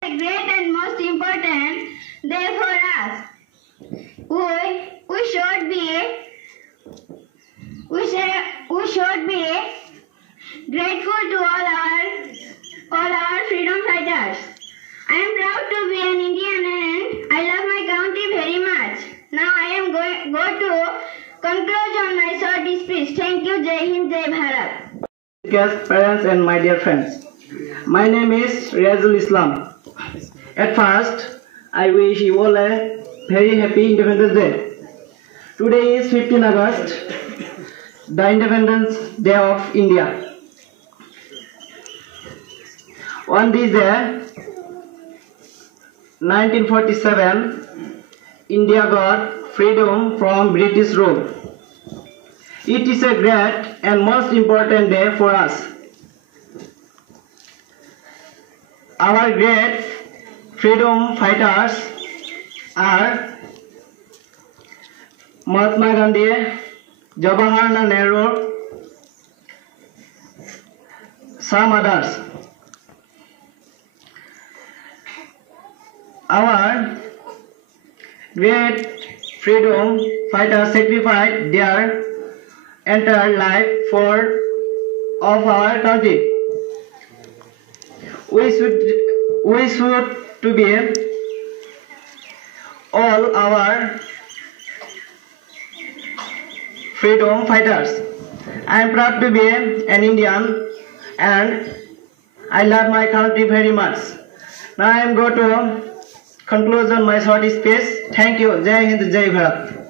Great and most important day for us. We should be grateful to all our freedom fighters. I am proud to be an Indian and I love my country very much. Now I am go to conclude on my short speech. Thank you. Jai Hind, Jai Bharat. Guests, parents and my dear friends. My name is Riazul Islam. At first, I wish you all a very happy Independence Day. Today is 15 August, the Independence Day of India. On this day, 1947, India got freedom from British rule. It is a great and most important day for us. Our great freedom fighters are Mahatma Gandhi, Jawaharlal Nehru, some others. Our great freedom fighters sacrificed their entire life of our country. We should to be all our freedom fighters. I am proud to be an Indian and I love my country very much. Now I am going to conclude on my short speech. Thank you. Jai Hind, Jai Bharat.